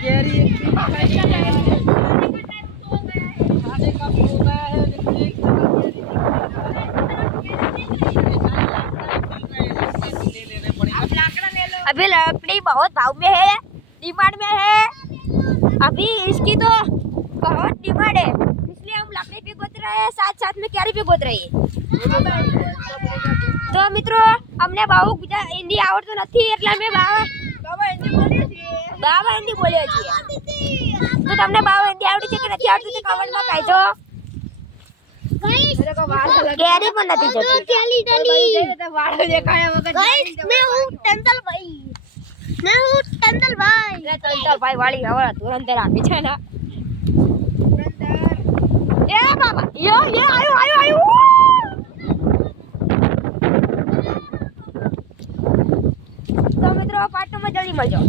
Carry एक खाने का भी होता है लेकिन एक ले लेने पड़ेगा। अभी लकड़ी बहुत भाव में है, डिमांड में है। अभी इसकी तो बहुत डिमांड है, इसलिए हम लकड़ी भी गोद रहे हैं, साथ साथ में कैरी भी गोद रही है। तो मित्रों अમને બહુ હિન્દી આવડતું નથી એટલે અમે બાવા હિન્દી બોલીએ છીએ। તો તમને બાવા હિન્દી આવડી છે કે નથી આવડતું તે કમેન્ટમાં કહેજો। કેરી પણ નથી જતી। ભાઈ વાળી હવે તુરંત રાખી છે ને। એ બાબા યો આયો તો મિત્રો પાર્ટ 2 માં જલ્દી મળજો।